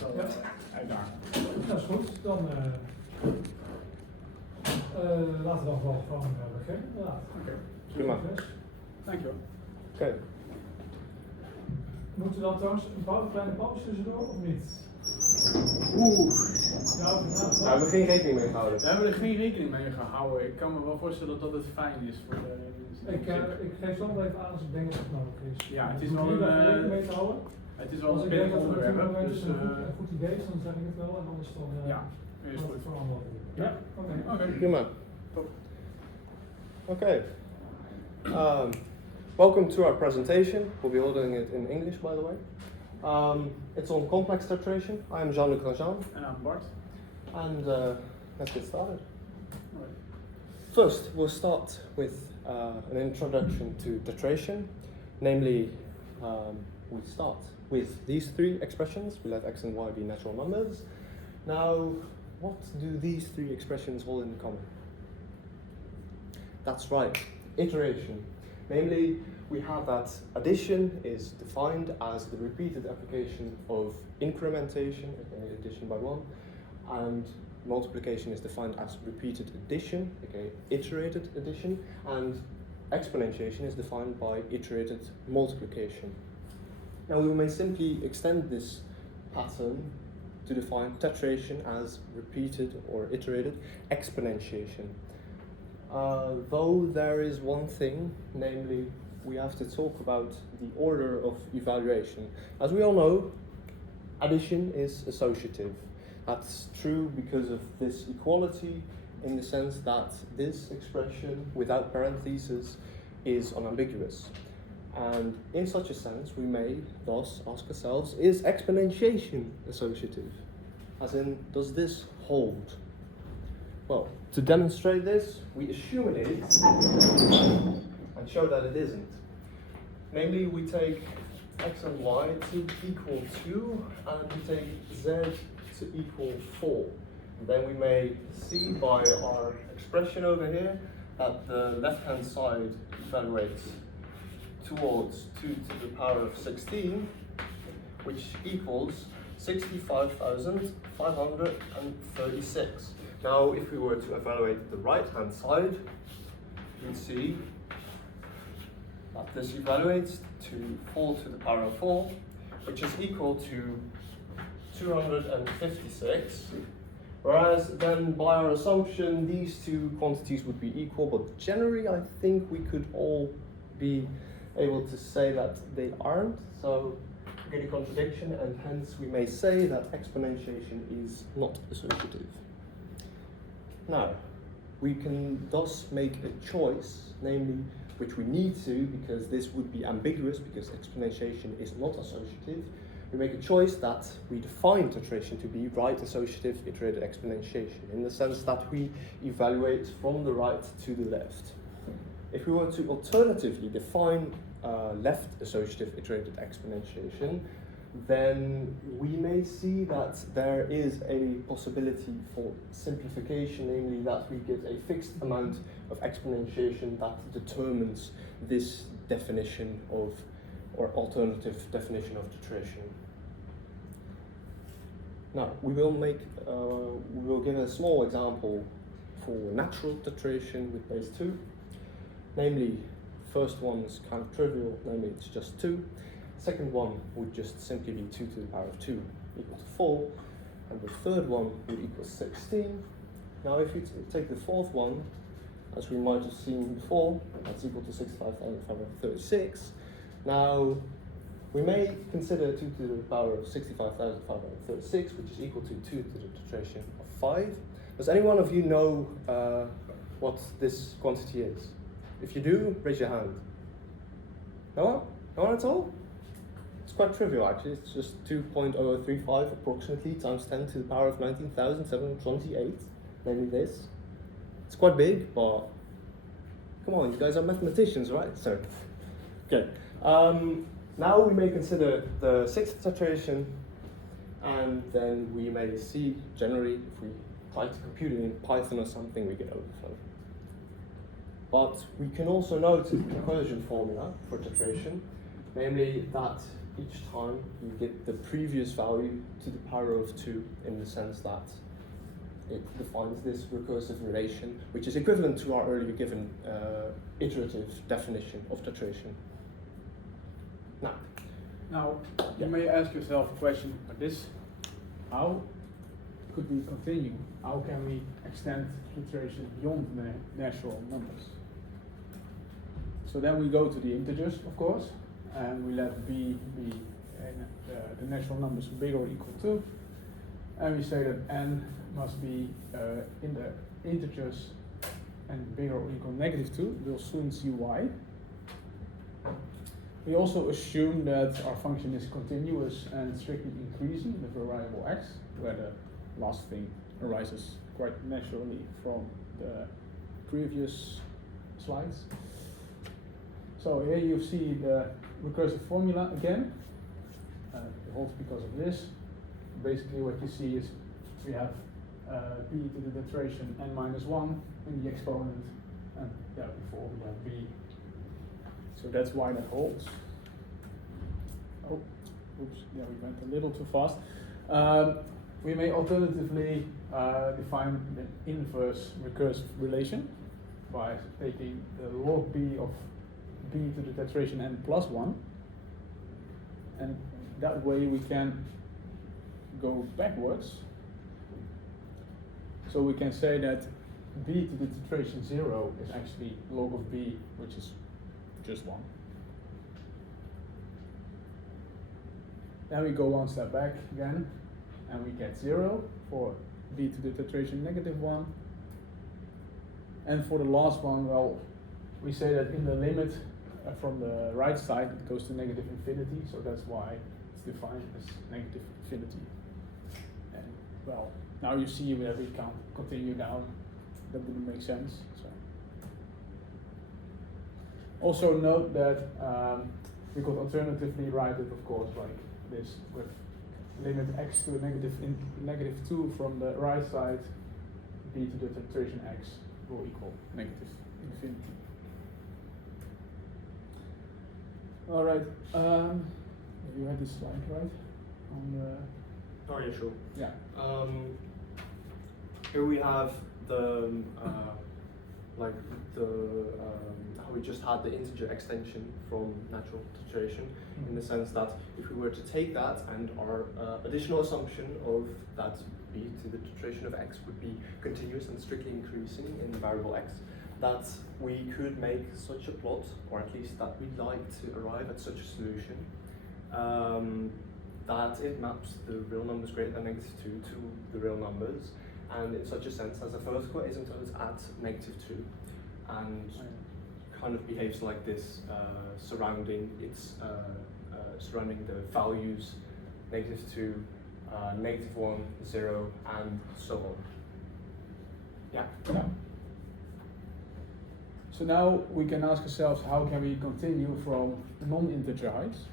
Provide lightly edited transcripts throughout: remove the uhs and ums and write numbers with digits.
wel uitdagend. Dat is goed. Dan laten we dan wel gewoon beginnen. Oké. Prima. Dankjewel. Oké. Moeten we dan trouwens een kleine pauze tussendoor of niet? Ja, Daar hebben we geen rekening mee gehouden. we hebben er geen rekening mee gehouden. Ik kan me wel voorstellen dat het fijn is voor de Ik geef zo nog even aan als ik denk dat het nodig is. Ja, het is wel wel een rekening mee te houden. Het is wel Als een ik denk pittig dat het onderwerp. Dus, een goed idee is, dan zeg ik het wel en anders dan ja, is goed. veranderen. Ja, oké. Prima. Top. Okay. Welcome to our presentation. We'll be holding it in English, by the way. It's on complex titration. I am Jean-Luc Grandjean. En aan Bart. And let's get started. Alright. First, we'll start with an introduction to titration. Namely, we start with these three expressions. We let x and y be natural numbers. Now, what do these three expressions hold in common? That's right, iteration. Namely, we have that addition is defined as the repeated application of incrementation, aka addition by one, and multiplication is defined as repeated addition, aka iterated addition, and exponentiation is defined by iterated multiplication. Now we may simply extend this pattern to define tetration as repeated or iterated exponentiation. Though there is one thing, namely we have to talk about the order of evaluation. As we all know, addition is associative. That's true because of this equality in the sense that this expression without parentheses is unambiguous. And in such a sense, we may thus ask ourselves, is exponentiation associative? As in, does this hold? Well, to demonstrate this, we assume it is, and show that it isn't. Namely, we take x and y to equal 2, and we take z to equal 4. And then we may see by our expression over here that the left-hand side evaluates towards 2 to the power of 16, which equals 65,536. Now, if we were to evaluate the right-hand side, we'd see that this evaluates to 4 to the power of 4, which is equal to 256. Whereas then by our assumption, these two quantities would be equal, but generally I think we could all be able to say that they aren't, so we get a contradiction, and hence we may say that exponentiation is not associative. Now, we can thus make a choice, namely, which we need to, because this would be ambiguous, because exponentiation is not associative. We make a choice that we define titration to be right associative iterated exponentiation, in the sense that we evaluate from the right to the left. If we were to alternatively define left associative iterated exponentiation, then we may see that there is a possibility for simplification, namely that we get a fixed amount of exponentiation that determines this definition of, or alternative definition of titration. Now, we will give a small example for natural titration with base 2. Namely, first one is kind of trivial, namely it's just 2. Second one would just simply be 2 to the power of 2 equal to 4. And the third one would equal 16. Now if you take the fourth one, as we might have seen before, that's equal to 65,536. Now, we may consider 2 to the power of 65,536, which is equal to 2 to the titration of 5. Does any one of you know what this quantity is? If you do, raise your hand. No one? No one at all? It's quite trivial actually, it's just 2.0035 approximately times 10 to the power of 19,728, namely this. It's quite big, but come on, you guys are mathematicians, right? So, okay. Now we may consider the sixth titration, and then we may see, generally, if we try to compute it in Python or something, we get overflow. But we can also note the conversion formula for titration, namely that each time you get the previous value to the power of 2 in the sense that it defines this recursive relation, which is equivalent to our earlier given iterative definition of tetration. Now, you may ask yourself a question like this: how could we continue? How can we extend tetration beyond the natural numbers? So then we go to the integers, of course, and we let b be the natural numbers bigger or equal to, and we say that n must be in the integers and bigger or equal -2. We'll soon see why. We also assume that our function is continuous and strictly increasing the variable x, where the last thing arises quite naturally from the previous slides. So here you see the recursive formula again. It holds because of this. Basically what you see is we have b to the tetration n-1 in the exponent, and before we have b. So that's why that holds. Oh, oops, yeah, we went a little too fast. We may alternatively define the inverse recursive relation by taking the log b of b to the tetration n+1, and that way we can go backwards. So we can say that b to the tetration 0 is actually log of b, which is just 1. Then we go one step back again, and we get 0 for b to the tetration -1. And for the last one, well, we say that in the limit from the right side it goes to -infinity, so that's why it's defined as -infinity. And well, now you see that we can continue down. That wouldn't make sense. So. Also note that we could alternatively write it, of course, like this, with limit x to -2 from the right side, b to the tetration x will equal -infinity. All right. You had this slide, right? On the. Oh yeah, sure. Yeah. Here we have the how we just had the integer extension from natural tetration, in the sense that if we were to take that and our additional assumption of that b to the tetration of x would be continuous and strictly increasing in the variable x, that we could make such a plot, or at least that we'd like to arrive at such a solution, that it maps the real numbers greater than -2 to the real numbers, and in such a sense as a first quadrant is at -2, and kind of behaves like this, surrounding the values -2, -1, 0, and so on. Yeah. So now we can ask ourselves, how can we continue from non-integer heights?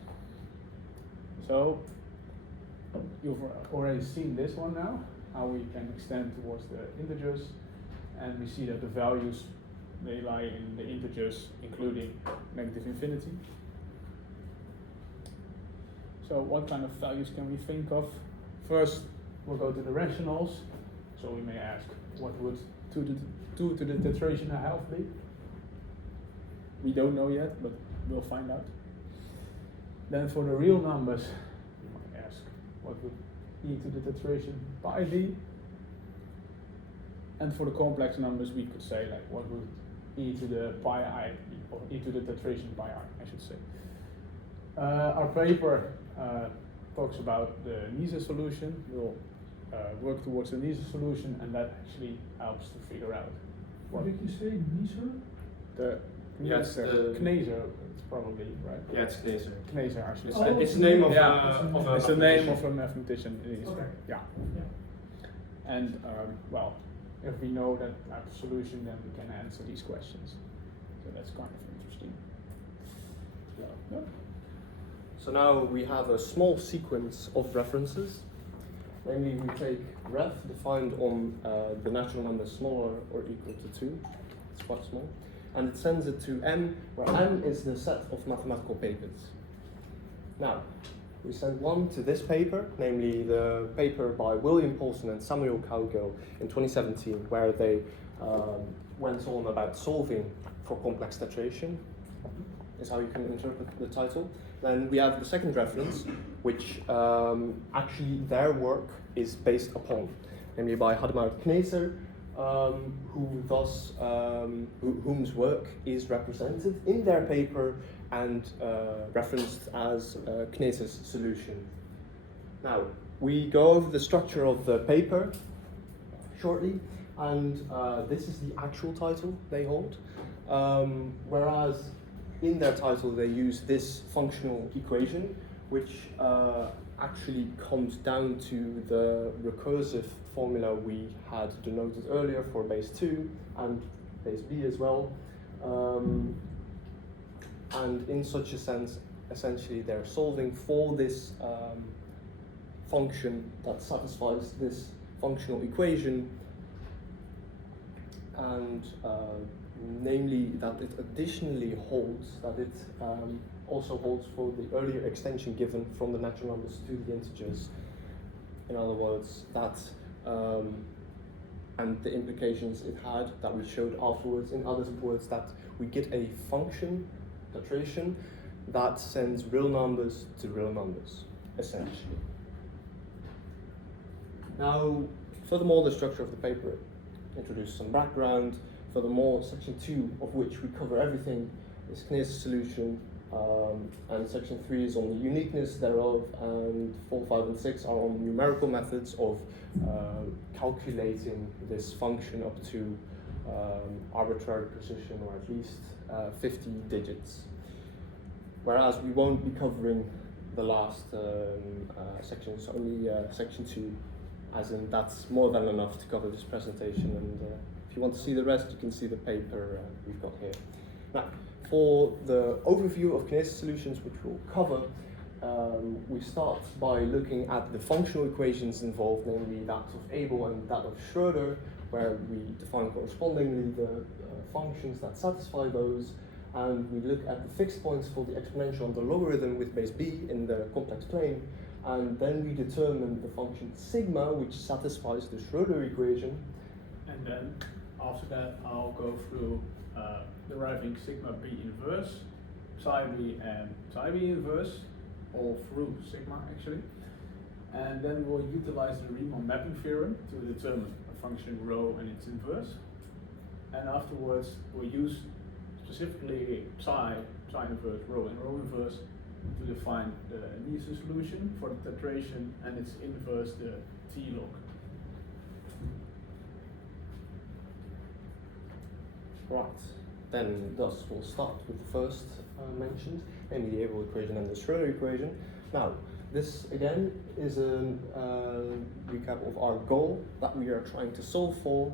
So you've already seen this one now, how we can extend towards the integers, and we see that the values, they lie in the integers, including -infinity. So what kind of values can we think of? First, we'll go to the rationals. So we may ask, what would 2 to the tetration half be? We don't know yet, but we'll find out. Then for the real numbers, you might ask, what would e to the tetration pi be? And for the complex numbers, we could say, like, what would e to the pi I be, or e to the tetration pi I, I should say. Our paper talks about the Niese solution. We'll work towards the Niese solution, and that actually helps to figure out What did you say, Niese? the Yeah, it's the Kneser, it's probably right. Yeah, it's Kneser. Kneser, actually. Oh, It's the name of It's the name of a mathematician. Okay. Yeah. And well, if we know that type of solution, then we can answer these questions. So that's kind of interesting. Yeah. So now we have a small sequence of references. Namely, we take ref defined on the natural number smaller or equal to 2. It's quite small. And it sends it to M, where M is the set of mathematical papers. Now, We sent one to this paper, namely the paper by William Paulson and Samuel Cowgill in 2017, where they went on about solving for complex tetration, is how you can interpret the title. Then we have the second reference, which actually their work is based upon, namely by Hadamard Kneser, whose work is represented in their paper and referenced as Kneser's solution. Now, we go over the structure of the paper shortly, and this is the actual title they hold, whereas in their title they use this functional equation, which actually comes down to the recursive formula we had denoted earlier for base 2 and base B as well. And in such a sense, essentially they're solving for this function that satisfies this functional equation, and namely that it additionally holds, that it also holds for the earlier extension given from the natural numbers to the integers. In other words, that and the implications it had that we showed afterwards, in other words, that we get a function, TETRATION, that sends real numbers to real numbers, essentially. Now, furthermore, the structure of the paper introduces some background. Furthermore, section 2, of which we cover everything, is Kneser's solution, and section 3 is on the uniqueness thereof, and 4, 5, and 6 are on numerical methods of calculating this function up to arbitrary precision, or at least 50 digits. Whereas we won't be covering the last sections, only section 2, as in that's more than enough to cover this presentation, and if you want to see the rest, you can see the paper we've got here. Now, for the overview of Kneser's solutions, which we'll cover, we start by looking at the functional equations involved, namely that of Abel and that of Schroeder, where we define correspondingly the functions that satisfy those, and we look at the fixed points for the exponential and the logarithm with base b in the complex plane, and then we determine the function sigma, which satisfies the Schroeder equation. And then after that, I'll go through deriving sigma b inverse, psi b and psi b inverse, all through sigma actually. And then we'll utilize the Riemann mapping theorem to determine a function rho and its inverse. And afterwards, we'll use specifically psi inverse, rho, and rho inverse to define the Nielsen solution for the tetration and its inverse, the T log. Right, then thus we'll start with the first mentioned, namely the Abel equation and the Schroeder equation. Now, this again is a recap of our goal that we are trying to solve for,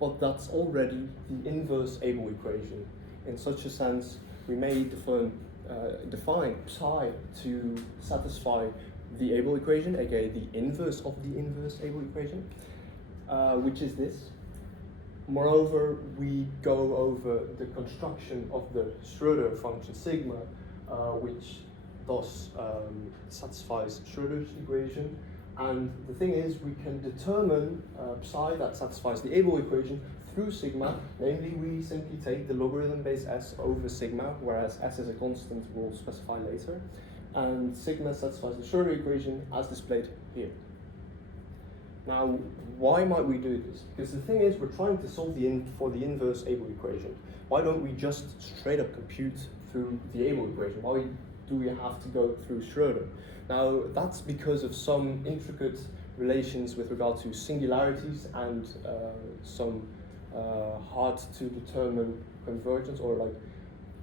but that's already the inverse Abel equation. In such a sense, we may define psi to satisfy the Abel equation, aka the inverse of the inverse Abel equation, which is this. Moreover, we go over the construction of the Schroeder function sigma, which thus satisfies Schroeder's equation. And the thing is, we can determine psi that satisfies the Abel equation through sigma. Namely, we simply take the logarithm base s over sigma, whereas s is a constant we'll specify later. And sigma satisfies the Schroeder equation as displayed here. Now, why might we do this? Because the thing is, we're trying to solve for the inverse Abel equation. Why don't we just straight up compute through the Abel equation? Why do we have to go through Schroeder? Now, that's because of some intricate relations with regard to singularities and some hard to determine convergence, or like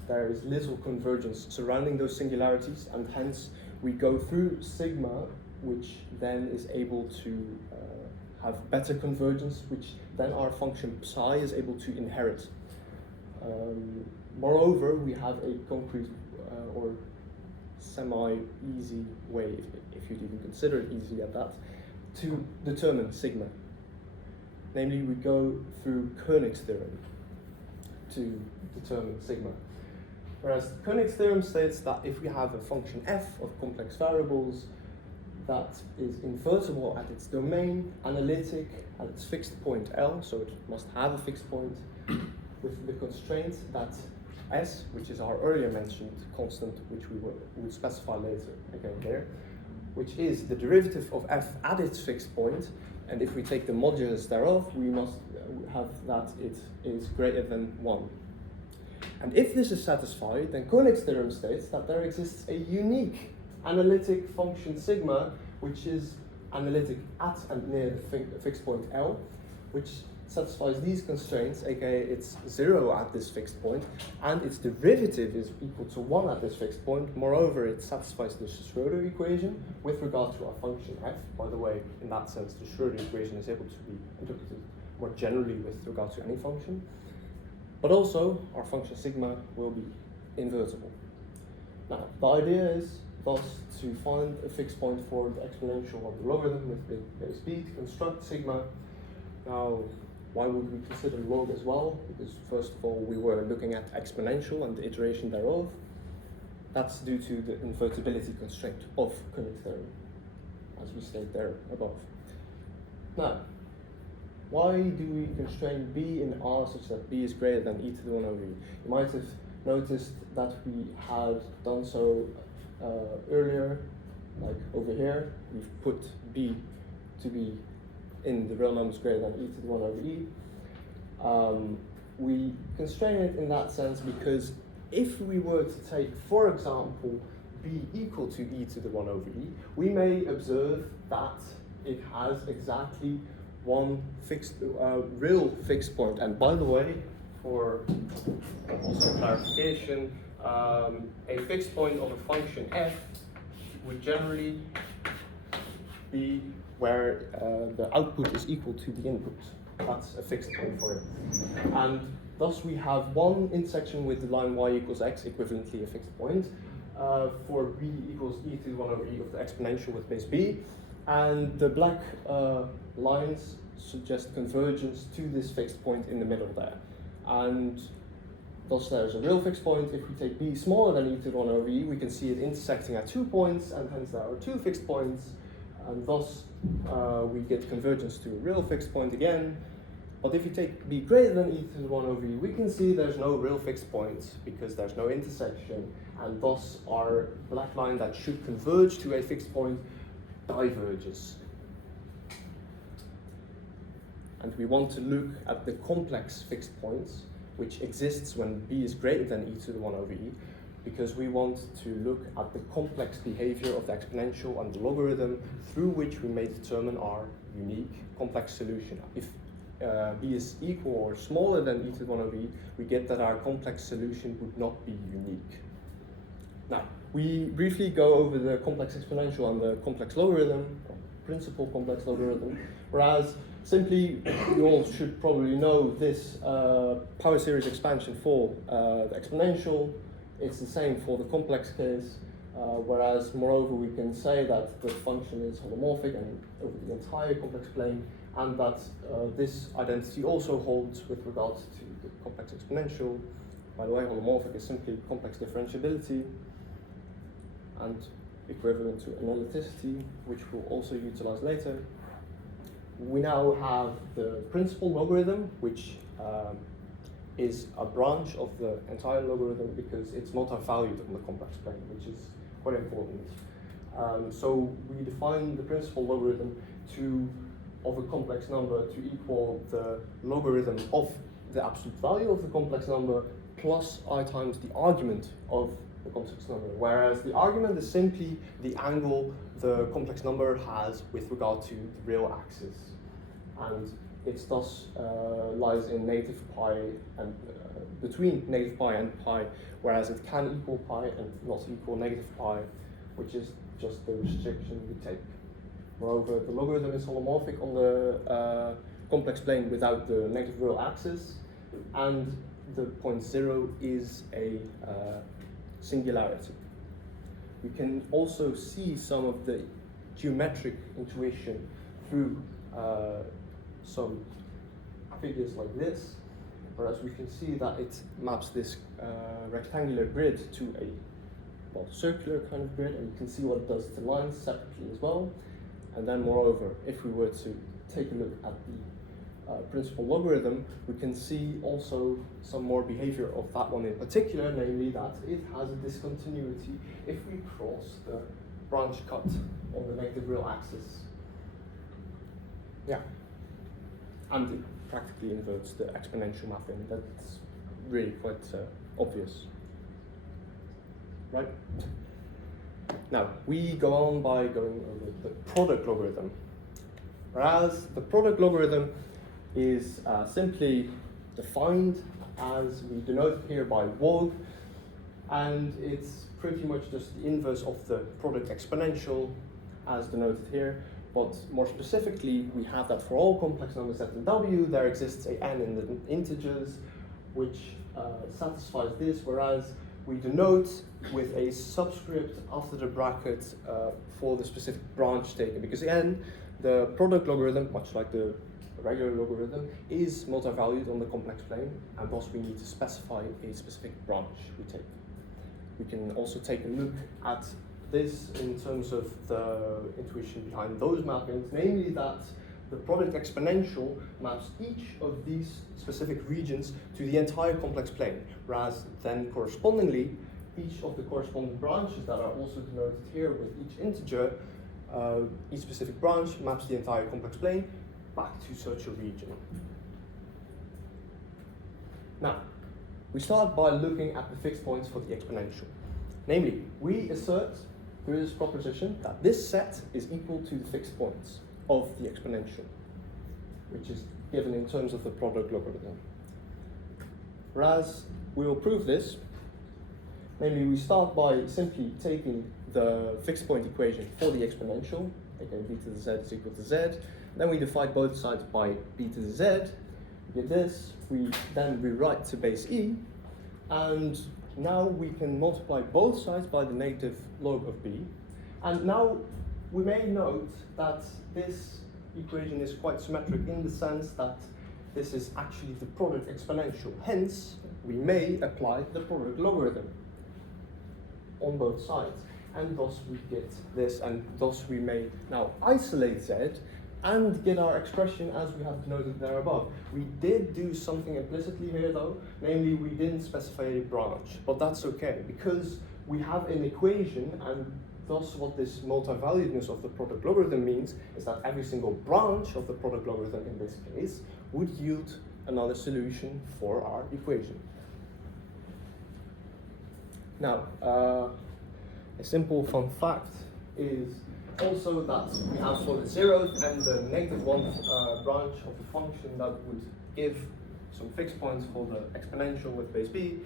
there is little convergence surrounding those singularities, and hence we go through sigma, which then is able to have better convergence, which then our function psi is able to inherit. Moreover, we have a concrete or semi-easy way, if you'd even consider it easy at that, to determine sigma. Namely, we go through Koenig's theorem to determine sigma. Whereas Koenig's theorem states that if we have a function f of complex variables that is invertible at its domain, analytic at its fixed point L, so it must have a fixed point, with the constraint that S, which is our earlier mentioned constant, which we would specify later again here, which is the derivative of f at its fixed point, and if we take the modulus thereof, we must have that it is greater than 1. And if this is satisfied, then Koenig's theorem states that there exists a unique analytic function sigma, which is analytic at and near the fixed point L, which satisfies these constraints, aka it's 0 at this fixed point, and its derivative is equal to 1 at this fixed point. Moreover, it satisfies the Schrödinger equation with regard to our function f. By the way, in that sense, the Schrödinger equation is able to be interpreted more generally with regard to any function. But also, our function sigma will be invertible. Now, the idea is thus to find a fixed point for the exponential of the logarithm with base b, to construct sigma. Now, why would we consider log as well? Because first of all, we were looking at exponential and the iteration thereof. That's due to the invertibility constraint of Koenig's theorem, as we state there above. Now, why do we constrain b in R such that b is greater than e to the 1 over e? You might have noticed that we had done so earlier, like over here. We've put b to be in the real numbers greater than e to the 1 over e. We constrain it in that sense because if we were to take, for example, b equal to e to the 1 over e, we may observe that it has exactly one fixed, real fixed point. And by the way, for also clarification, a fixed point of a function f would generally be where the output is equal to the input. That's a fixed point for it. And thus we have one intersection with the line y equals x, equivalently a fixed point, for b equals e to the 1 over e of the exponential with base b. And the black lines suggest convergence to this fixed point in the middle there. And thus there's a real fixed point. If we take b smaller than e to the 1 over e, we can see it intersecting at 2 points, and hence there are 2 fixed points. And thus we get convergence to a real fixed point again. But if you take b greater than e to the 1 over e, we can see there's no real fixed point because there's no intersection, and thus our black line that should converge to a fixed point diverges. And we want to look at the complex fixed points, which exists when b is greater than e to the 1 over e, because we want to look at the complex behavior of the exponential and the logarithm through which we may determine our unique complex solution. If b is equal or smaller than e to the 1 over e, we get that our complex solution would not be unique. Now, we briefly go over the complex exponential and the complex logarithm, or principal complex logarithm, whereas simply you all should probably know this power series expansion for the exponential. It's the same for the complex case, whereas moreover we can say that the function is holomorphic and over the entire complex plane, and that this identity also holds with regards to the complex exponential. By the way, holomorphic is simply complex differentiability and equivalent to analyticity, which we'll also utilize later. We now have the principal logarithm, which is a branch of the entire logarithm because it's multi-valued on the complex plane, which is quite important. So we define the principal logarithm of a complex number to equal the logarithm of the absolute value of the complex number plus I times the argument of the complex number, whereas the argument is simply the angle the complex number has with regard to the real axis. And it thus lies in negative pi and between negative pi and pi, whereas it can equal pi and not equal negative pi, which is just the restriction we take. Moreover, the logarithm is holomorphic on the complex plane without the negative real axis, and the point 0 is a singularity. We can also see some of the geometric intuition through some figures like this. whereas we can see that it maps this rectangular grid to a circular kind of grid, and you can see what it does to lines separately as well. And then moreover, if we were to take a look at the principal logarithm, we can see also some more behavior of that one in particular, namely that it has a discontinuity if we cross the branch cut on the negative real axis. Yeah. And it practically inverts the exponential mapping. That's really quite obvious. Right? Now, we go on by going over the product logarithm. Whereas the product logarithm is simply defined as we denote here by log, and it's pretty much just the inverse of the product exponential as denoted here. But more specifically, we have that for all complex numbers z and w, there exists a n in the integers, which satisfies this, whereas we denote with a subscript after the bracket for the specific branch taken, because again, the product logarithm, much like the regular logarithm, is multi-valued on the complex plane, and thus we need to specify a specific branch we take. We can also take a look at this in terms of the intuition behind those mappings, namely that the product exponential maps each of these specific regions to the entire complex plane, whereas then correspondingly, each of the corresponding branches that are also denoted here with each integer, each specific branch maps the entire complex plane back to such a region. Now, we start by looking at the fixed points for the exponential. Namely, we assert through this proposition that this set is equal to the fixed points of the exponential, which is given in terms of the product logarithm. Whereas we will prove this, namely we start by simply taking the fixed point equation for the exponential, again b to the z is equal to z, then we divide both sides by b to the z, we get this, we then rewrite to base e, and now we can multiply both sides by the negative log of b, and now we may note that this equation is quite symmetric in the sense that this is actually the product exponential. Hence, we may apply the product logarithm on both sides, and thus we get this, and thus we may now isolate z and get our expression as we have denoted there above. We did do something implicitly here though, namely we didn't specify a branch, but that's okay because we have an equation, and thus what this multi-valuedness of the product logarithm means is that every single branch of the product logarithm in this case would yield another solution for our equation. Now, a simple fun fact is also that we have for the zeroth and the negative one branch of the function that would give some fixed points for the exponential with base b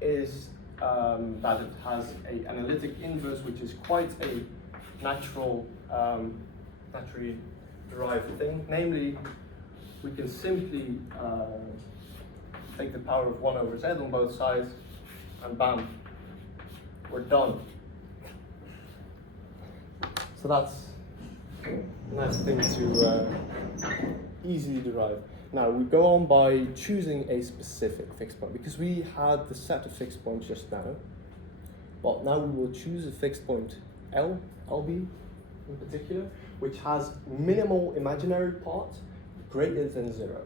is that it has an analytic inverse, which is quite a natural, naturally derived thing. Namely, we can simply take the power of 1 over z on both sides, and bam, we're done. So that's a nice thing to easily derive. Now we go on by choosing a specific fixed point, because we had the set of fixed points just now. Well, now we will choose a fixed point LB in particular, which has minimal imaginary part greater than 0,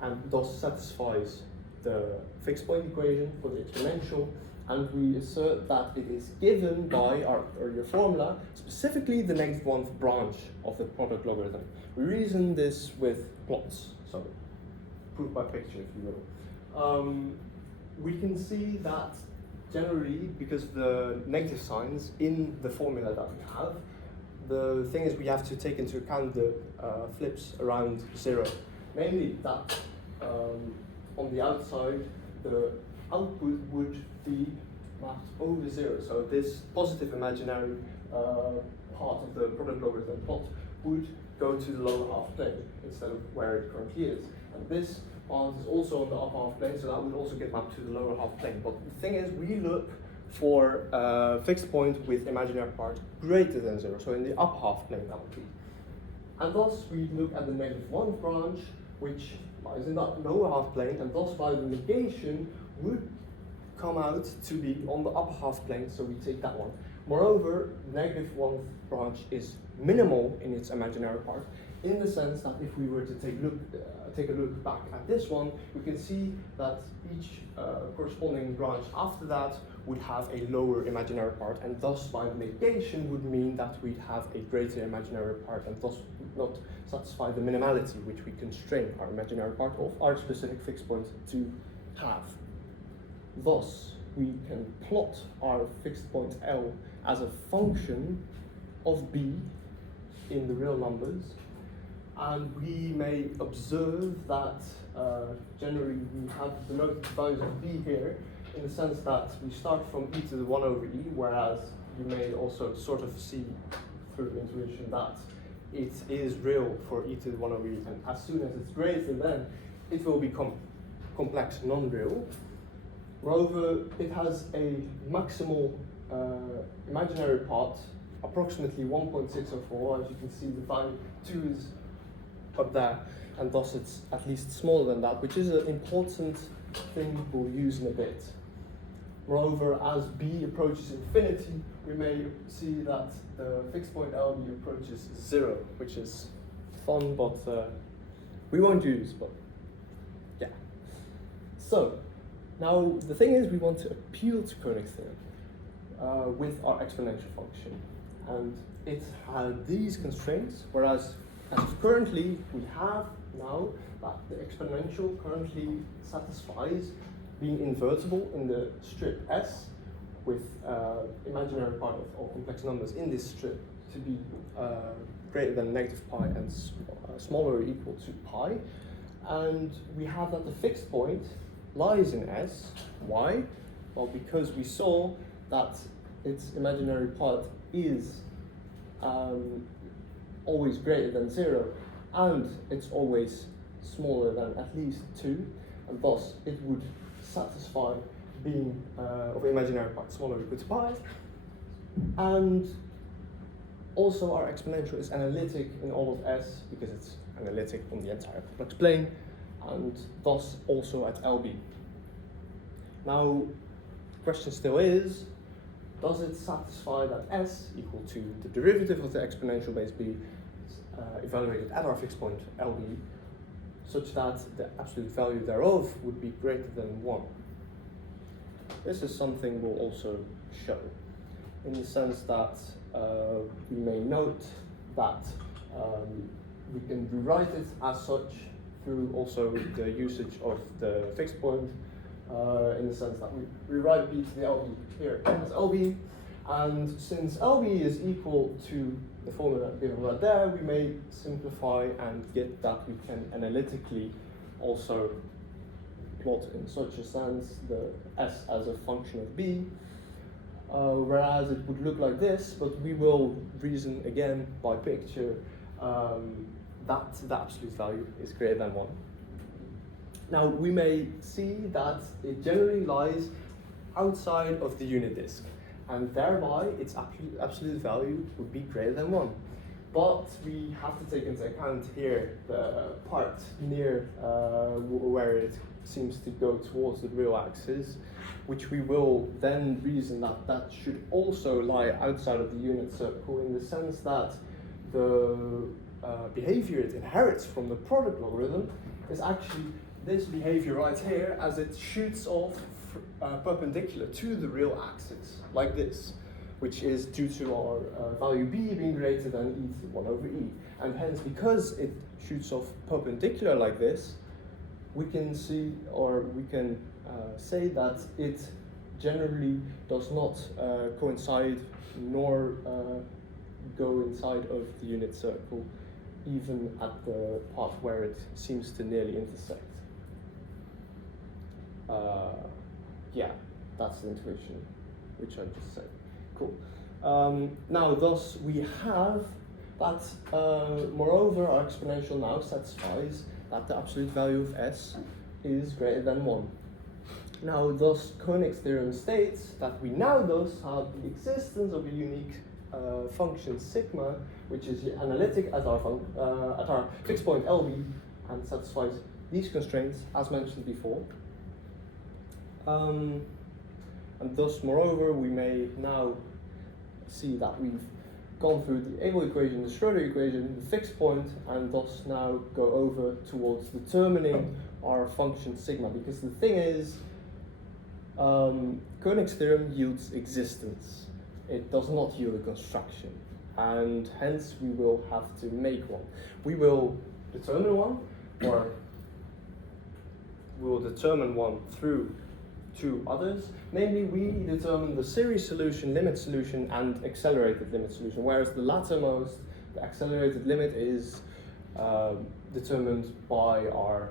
and thus satisfies the fixed point equation for the exponential. And we assert that it is given by our earlier formula, specifically the negative 1th branch of the product logarithm. We reason this with plots, so proof by picture, if you will. We can see that generally, because of the negative signs in the formula that we have, the thing is we have to take into account the flips around 0. Namely that on the outside, the output would be mapped over 0. So this positive imaginary part of the product logarithm plot would go to the lower half plane instead of where it currently is. And this part is also on the upper half plane, so that would also get mapped to the lower half plane. But the thing is, we look for a fixed point with imaginary part greater than 0, so in the upper half plane that would be. And thus we look at the negative 1 branch, which lies in that lower half plane, and thus by the negation would come out to be on the upper half plane, so we take that one. Moreover, negative one branch is minimal in its imaginary part, in the sense that if we were to take a look back at this one, we can see that each corresponding branch after that would have a lower imaginary part, and thus by negation would mean that we'd have a greater imaginary part, and thus would not satisfy the minimality which we constrain our imaginary part of our specific fixed point to have. Thus, we can plot our fixed point L as a function of B in the real numbers, and we may observe that generally we have denoted values of B here in the sense that we start from e to the 1 over e, whereas you may also sort of see through intuition that it is real for e to the 1 over e, and as soon as it's greater than, it will become complex non-real. Moreover, it has a maximal imaginary part, approximately 1.604. As you can see, the value 2 is up there, and thus it's at least smaller than that, which is an important thing we'll use in a bit. Moreover, as b approaches infinity, we may see that the fixed point LB approaches 0, which is fun, but we won't use, but yeah. So, now the thing is, we want to appeal to Koenig's theorem with our exponential function, and it had these constraints, whereas as currently we have now that the exponential currently satisfies being invertible in the strip S with imaginary part of all complex numbers in this strip to be greater than negative pi and smaller or equal to pi, and we have that the fixed point lies in S. Why? Well, because we saw that its imaginary part is always greater than 0, and it's always smaller than at least 2, and thus it would satisfy being of imaginary part smaller or equal to pi. And also our exponential is analytic in all of S because it's analytic on the entire complex plane, and thus also at LB. Now, the question still is, does it satisfy that S equal to the derivative of the exponential base b evaluated at our fixed point LB, such that the absolute value thereof would be greater than 1? This is something we'll also show, in the sense that we may note that we can rewrite it as such through also the usage of the fixed point, in the sense that we rewrite b to the LB here as LB, and since LB is equal to the formula given right there, we may simplify and get that we can analytically also plot in such a sense the S as a function of B, whereas it would look like this, but we will reason again by picture that the absolute value is greater than 1. Now, we may see that it generally lies outside of the unit disk, and thereby its absolute value would be greater than 1. But we have to take into account here the part near where it seems to go towards the real axis, which we will then reason that that should also lie outside of the unit circle, in the sense that the behavior it inherits from the product logarithm is actually this behavior right here, as it shoots off perpendicular to the real axis, like this, which is due to our value b being greater than e to the 1 over e. And hence, because it shoots off perpendicular like this, we can see, or we can say that it generally does not coincide nor go inside of the unit circle, even at the part where it seems to nearly intersect. Yeah, that's the intuition, which I just said. Cool. Now, thus, we have that, moreover, our exponential now satisfies that the absolute value of S is greater than 1. Now, thus, Koenig's theorem states that we now thus have the existence of a unique function sigma, which is analytic at our fixed point LB, and satisfies these constraints as mentioned before. And thus, moreover, we may now see that we've gone through the Abel equation, the Schroeder equation, the fixed point, and thus now go over towards determining our function sigma. Because the thing is, Koenig's theorem yields existence. It does not yield a construction, and hence we will have to make one. We will determine one, or we will determine one through two others. Namely, we determine the series solution, limit solution, and accelerated limit solution, whereas the lattermost, the accelerated limit, is determined by our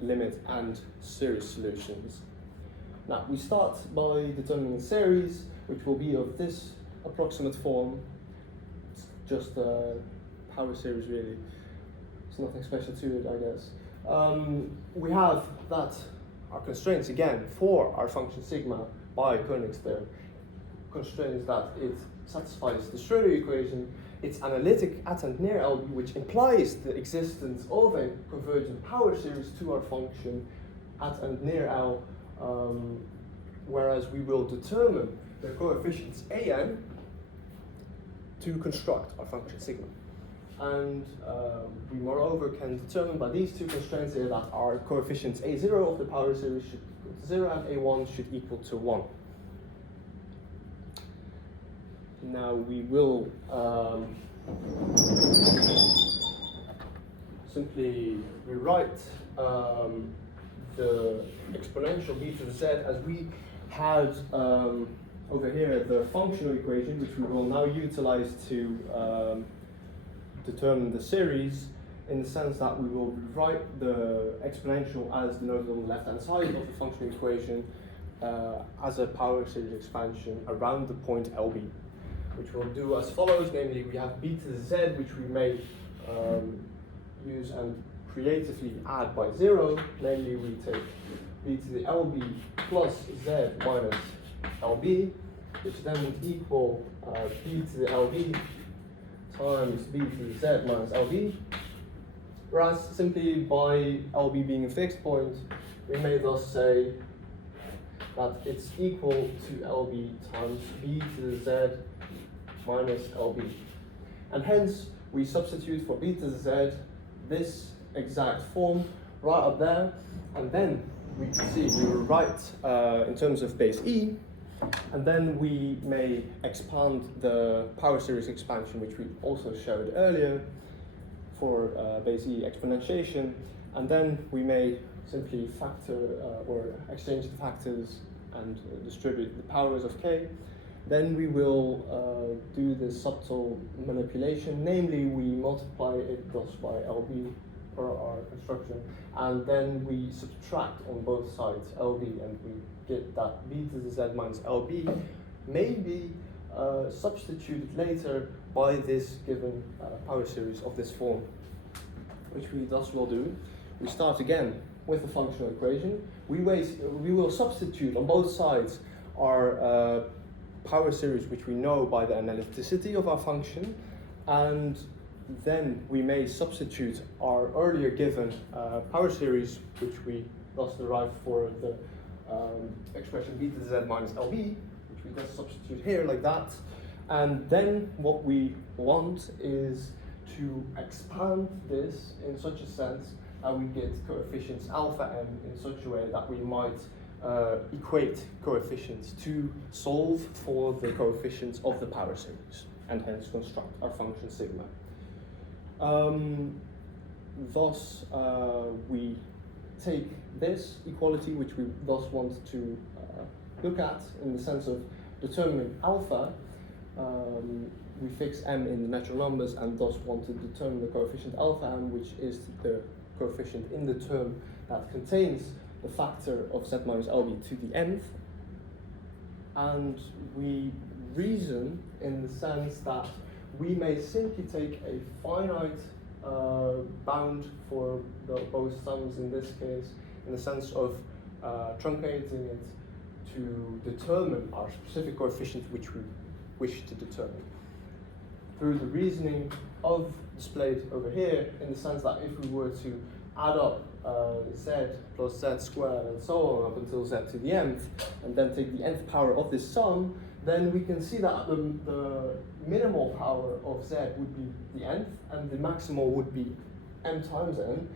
limit and series solutions. Now, we start by determining series, which will be of this approximate form. It's just a power series, really. There's nothing special to it, I guess. We have that our constraints, again, for our function sigma by Koenig's theorem, constrains that it satisfies the Schroeder equation, it's analytic at and near LB, which implies the existence of a convergent power series to our function at and near L, whereas we will determine the coefficients an to construct our function sigma. And we moreover can determine by these two constraints here that our coefficients a0 of the power series should equal to 0 and a1 should equal to 1. Now we will simply rewrite the exponential b to the z as we had over here the functional equation, which we will now utilize to determine the series, in the sense that we will write the exponential as denoted on the left-hand side of the functional equation as a power series expansion around the point LB, which we'll do as follows. Namely, we have b to the z, which we may use and creatively add by 0. Namely, we take b to the LB plus z minus LB, which then would equal b to the LB times b to the z minus LB. Whereas simply by LB being a fixed point, we may thus say that it's equal to LB times b to the z minus LB. And hence, we substitute for b to the z this exact form right up there, and then we can see we will write in terms of base E, and then we may expand the power series expansion, which we also showed earlier, for base E exponentiation, and then we may simply factor or exchange the factors and distribute the powers of k. Then we will do this subtle manipulation, namely we multiply it thus by LB for our construction, and then we subtract on both sides LB, and we get that b to the z minus LB may be substituted later by this given power series of this form, which we thus will do. We start again with the functional equation. We will substitute on both sides our power series, which we know by the analyticity of our function, and then we may substitute our earlier given power series, which we thus derived for the expression b to the z minus LB, which we just substitute here like that. And then what we want is to expand this in such a sense that we get coefficients alpha m in such a way that we might equate coefficients to solve for the coefficients of the power series, and hence construct our function sigma. Thus, we take this equality, which we thus want to look at in the sense of determining alpha. We fix m in the natural numbers and thus want to determine the coefficient alpha m, which is the coefficient in the term that contains the factor of z minus LB to the nth. And we reason in the sense that we may simply take a finite bound for both sums in this case, in the sense of truncating it to determine our specific coefficient which we wish to determine. Through the reasoning of displayed over here, in the sense that if we were to add up z plus z squared and so on up until z to the nth, and then take the nth power of this sum, then we can see that the minimal power of z would be the nth, and the maximal would be m times n,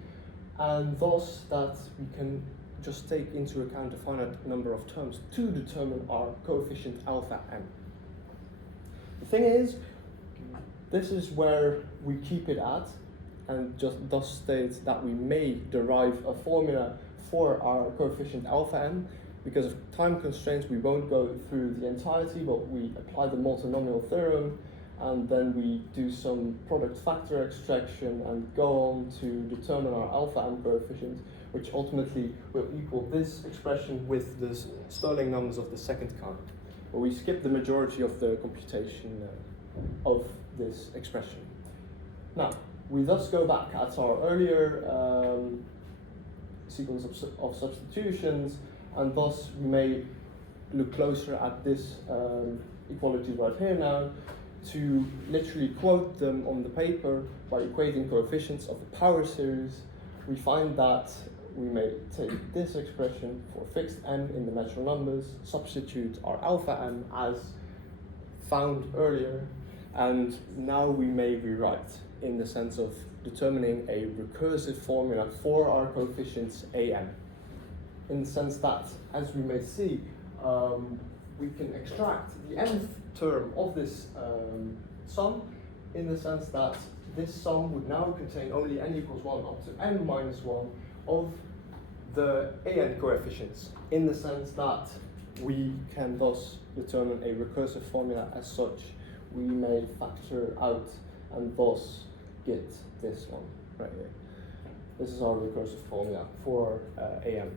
and thus that we can just take into account a finite number of terms to determine our coefficient alpha m. The thing is, this is where we keep it at, and just thus states that we may derive a formula for our coefficient alpha m. Because of time constraints, we won't go through the entirety, but we apply the multinomial theorem, and then we do some product factor extraction and go on to determine our alpha m coefficient, which ultimately will equal this expression with the Stirling numbers of the second kind. But we skip the majority of the computation of this expression. Now, we thus go back at our earlier sequence of substitutions, and thus we may look closer at this equality right here now to literally quote them on the paper by equating coefficients of the power series. We find that we may take this expression for fixed m in the natural numbers, substitute our alpha m as found earlier, and now we may rewrite in the sense of determining a recursive formula for our coefficients am. In the sense that, as we may see, we can extract the nth term of this sum, in the sense that this sum would now contain only n equals 1 up to n minus 1 of the an coefficients, in the sense that we can thus determine a recursive formula as such. We may factor out and thus get this one right here. This is our recursive formula for am.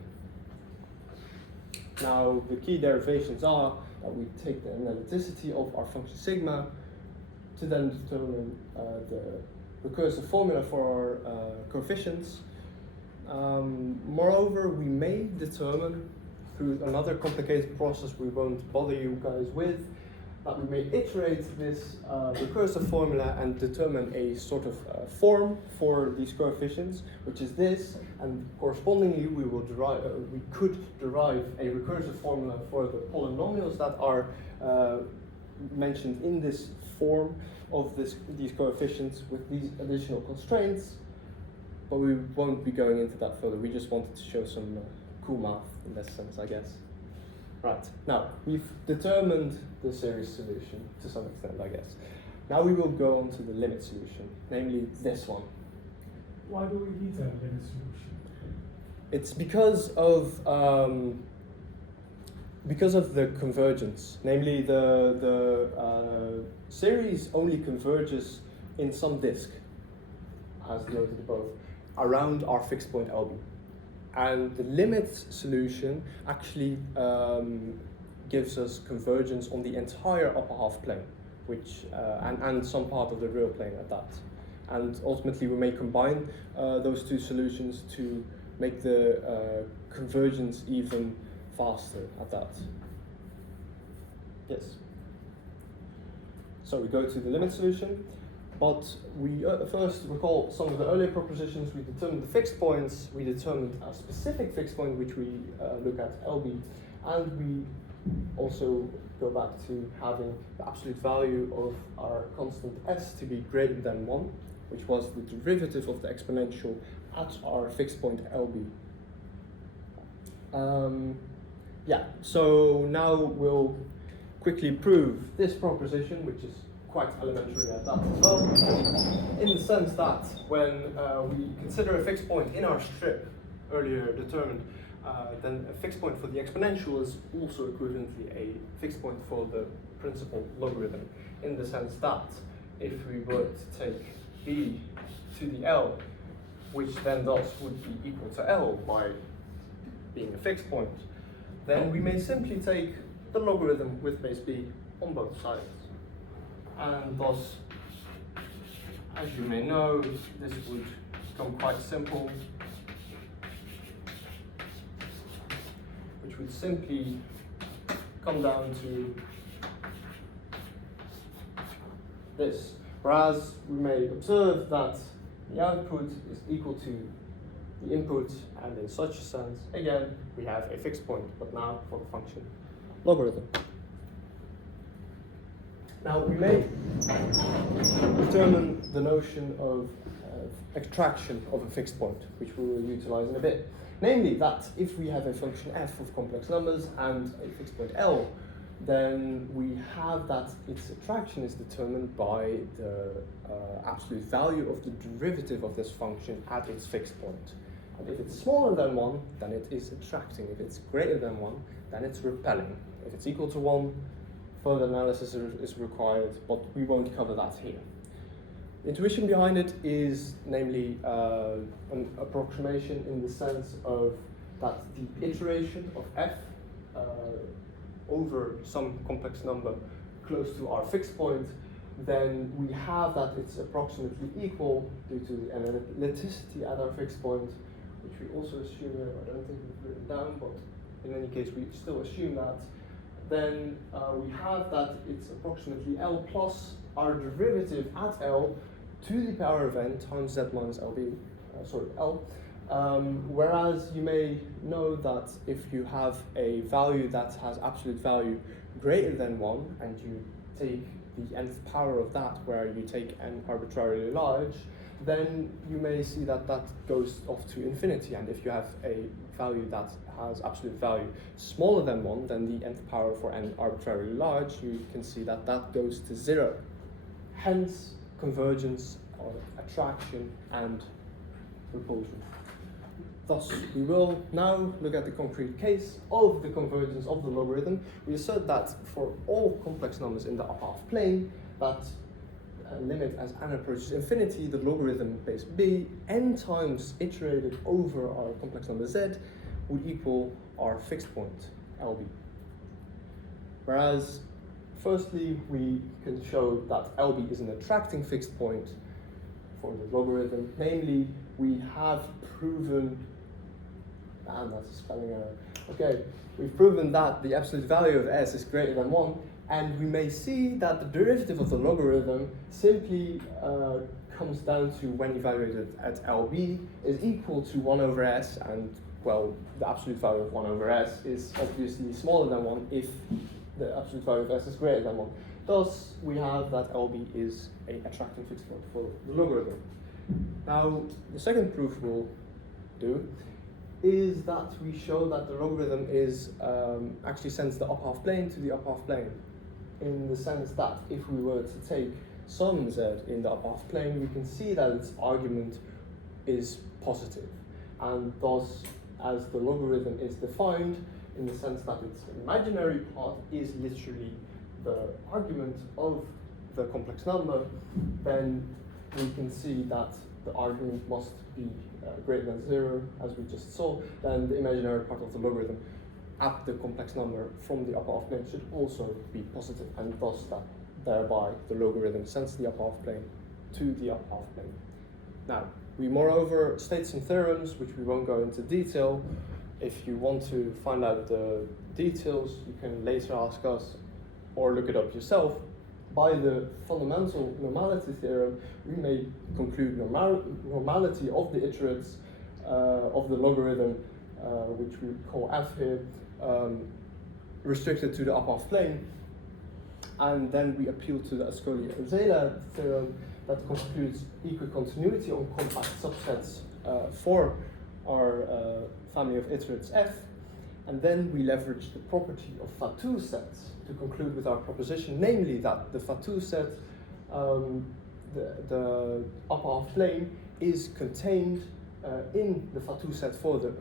Now, the key derivations are that we take the analyticity of our function sigma to then determine the recursive formula for our coefficients. Moreover, we may determine, through another complicated process we won't bother you guys with, that we may iterate this recursive formula and determine a sort of form for these coefficients, which is this, and correspondingly we will we could derive a recursive formula for the polynomials that are mentioned in this form of these coefficients with these additional constraints, but we won't be going into that further. We just wanted to show some cool math in that sense, I guess. Right, now we've determined the series solution to some extent, I guess. Now we will go on to the limit solution, namely this one. Why do we need a limit solution? It's because of the convergence, namely the series only converges in some disk, as noted above, around our fixed point LB. And the limit solution actually gives us convergence on the entire upper half plane, which and some part of the real plane at that. And ultimately we may combine those two solutions to make the convergence even faster at that. Yes. So we go to the limit solution. But we first recall some of the earlier propositions. We determined the fixed points, we determined a specific fixed point which we look at LB, and we also go back to having the absolute value of our constant s to be greater than 1, which was the derivative of the exponential at our fixed point LB. Yeah, so now we'll quickly prove this proposition, which is quite elementary at that as well, in the sense that when we consider a fixed point in our strip, earlier determined, then a fixed point for the exponential is also equivalently a fixed point for the principal logarithm, in the sense that if we were to take b to the L, which then thus would be equal to L by being a fixed point, then we may simply take the logarithm with base b on both sides. And thus, as you may know, this would become quite simple, which would simply come down to this. Whereas we may observe that the output is equal to the input, and in such a sense, again, we have a fixed point, but now for the function logarithm. Now we may determine the notion of extraction of a fixed point, which we will utilize in a bit. Namely, that if we have a function f of complex numbers and a fixed point L, then we have that its attraction is determined by the absolute value of the derivative of this function at its fixed point. And if it's smaller than 1, then it is attracting. If it's greater than 1, then it's repelling. If it's equal to 1, further analysis is required, but we won't cover that here. The intuition behind it is namely an approximation in the sense of that the iteration of f over some complex number close to our fixed point, then we have that it's approximately equal due to the analyticity at our fixed point, which we also assume here. I don't think we've written down, but in any case we still assume that. Then we have that it's approximately L plus our derivative at L to the power of n times z minus lb, L. Whereas you may know that if you have a value that has absolute value greater than 1 and you take the nth power of that, where you take n arbitrarily large, then you may see that that goes off to infinity. And if you have a value that has absolute value smaller than 1, then the nth power for n arbitrarily large, you can see that that goes to 0. Hence, convergence or attraction and repulsion. Thus, we will now look at the concrete case of the convergence of the logarithm. We assert that for all complex numbers in the upper half plane, that limit as n approaches infinity, the logarithm base b, n times iterated over our complex number z, would equal our fixed point, lb. Whereas, firstly, we can show that lb is an attracting fixed point for the logarithm. Namely, we have proven, and that's a spelling error. Okay, we've proven that the absolute value of s is greater than 1, and we may see that the derivative of the logarithm simply comes down to, when evaluated at lb, is equal to 1 over s, and, well, the absolute value of 1 over s is obviously smaller than 1 if the absolute value of s is greater than 1. Thus, we have that lb is an attracting fixed point for the logarithm. Now, the second proof we'll do is that we show that the logarithm is actually sends the upper half plane to the upper half plane, in the sense that if we were to take some z in the upper half plane, we can see that its argument is positive, and thus, as the logarithm is defined in the sense that its imaginary part is literally the argument of the complex number, then we can see that the argument must be greater than 0, as we just saw. Then the imaginary part of the logarithm at the complex number from the upper half plane should also be positive, and thus that thereby the logarithm sends the upper half plane to the upper half plane. Now, we moreover state some theorems, which we won't go into detail. If you want to find out the details, you can later ask us or look it up yourself. By the fundamental normality theorem, we may conclude normality of the iterates of the logarithm, which we call f here, restricted to the upper half plane. And then we appeal to the Ascoli-Ozela theorem that concludes equicontinuity on compact subsets for our family of iterates f. And then we leverage the property of Fatou sets to conclude with our proposition, namely that the Fatou set, the upper half plane, is contained in the Fatou set for the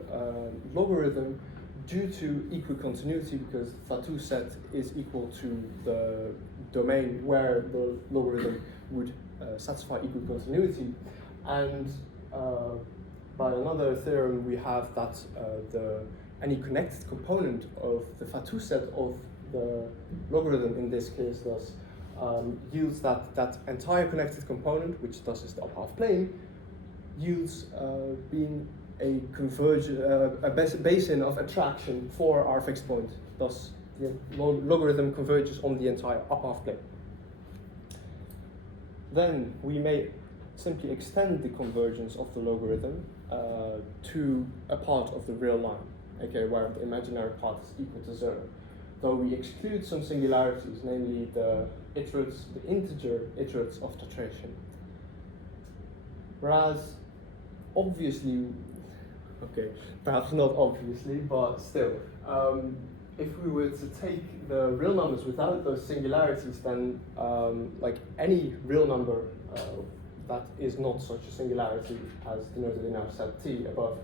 logarithm due to equicontinuity, because Fatou set is equal to the domain where the logarithm would satisfy equicontinuity. And by another theorem, we have that any connected component of the Fatou set of the logarithm, in this case, thus yields that entire connected component, which thus is the upper half plane, yields being a basin of attraction for our fixed point. Thus, the logarithm converges on the entire upper half plane. Then we may simply extend the convergence of the logarithm to a part of the real line, okay, where the imaginary part is equal to 0. Though we exclude some singularities, namely the integer iterates of tetration. Whereas, obviously, okay, perhaps not obviously, but still, if we were to take the real numbers without those singularities, then like any real number that is not such a singularity as denoted in our set T above,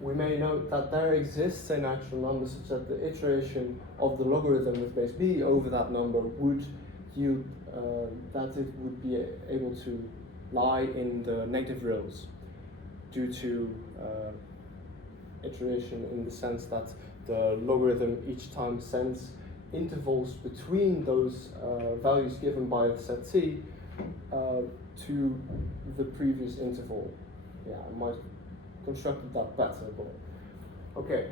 we may note that there exists a natural number such that the iteration of the logarithm with base b over that number would yield that it would be able to lie in the negative reals due to iteration in the sense that the logarithm each time sends intervals between those values given by the set T to the previous interval. Yeah, I might have constructed that better, but okay.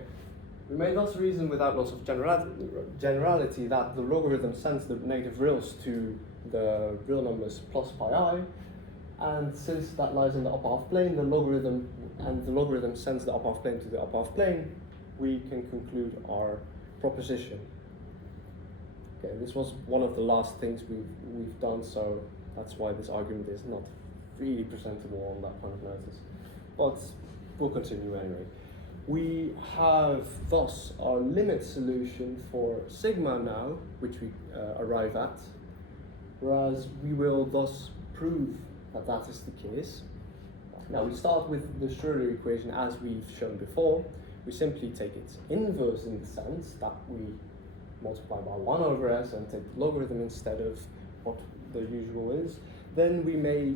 We may thus reason without loss of generality that the logarithm sends the negative reals to the real numbers plus pi I, and since that lies in the upper half plane, the logarithm sends the upper half plane to the upper half plane, we can conclude our proposition. Okay, this was one of the last things we've done, so that's why this argument is not really presentable on that kind of notice. But we'll continue anyway. We have thus our limit solution for sigma now, which we arrive at, whereas we will thus prove that that is the case. Now we start with the Schroeder equation as we've shown before. We simply take its inverse in the sense that we multiply by 1 over s and take the logarithm instead of what the usual is. Then we may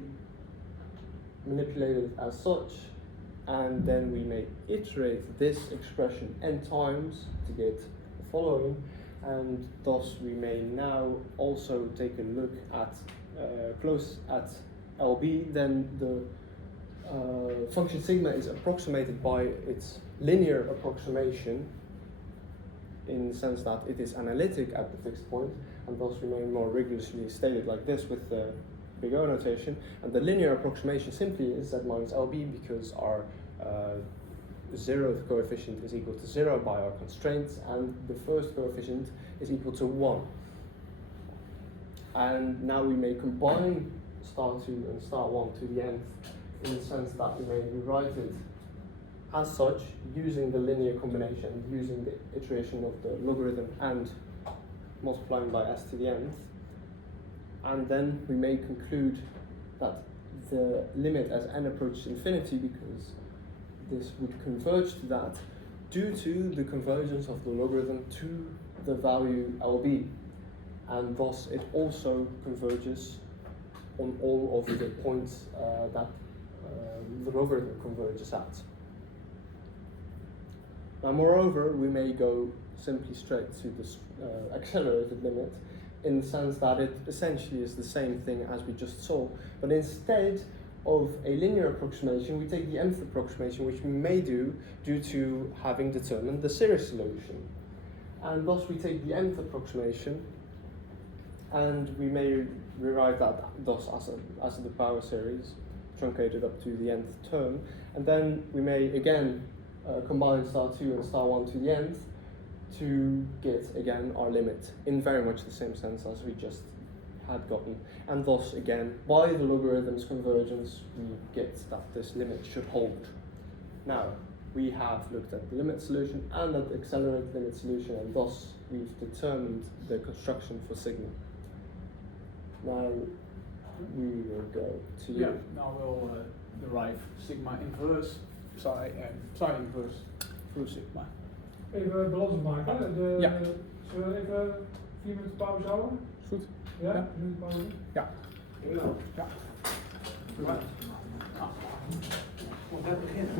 manipulate it as such, and then we may iterate this expression n times to get the following, and thus we may now also take a look at close at LB. Then the function sigma is approximated by its linear approximation in the sense that it is analytic at the fixed point, and thus we may more rigorously state it like this with the big O notation. And the linear approximation simply is z minus LB because our zeroth coefficient is equal to 0 by our constraints, and the first coefficient is equal to 1. And now we may combine star 2 and star 1 to the nth in the sense that we may rewrite it as such using the linear combination, using the iteration of the logarithm and multiplying by s to the nth. And then we may conclude that the limit as n approaches infinity, because this would converge to that due to the convergence of the logarithm to the value LB, and thus it also converges on all of the points that the logarithm converges at. Now, moreover, we may go simply straight to this accelerated limit, in the sense that it essentially is the same thing as we just saw, but instead of a linear approximation, we take the nth approximation, which we may do due to having determined the series solution. And thus we take the nth approximation, and we may rewrite that thus as the power series, truncated up to the nth term, and then we may again combine star 2 and star 1 to the nth to get again our limit in very much the same sense as we just had gotten, and thus again by the logarithm's convergence we get that this limit should hold. Now we have looked at the limit solution and at the accelerated limit solution, and thus we've determined the construction for sigma. Now we will go to Yeah, now we'll derive sigma inverse psi and psi inverse through sigma. Even balans maken. Ja. Zullen we even 4 minuten pauze houden? Goed. Ja? Ja. 4 minuten pauze? Ja. Ja. Goed. Ah. We gaan beginnen.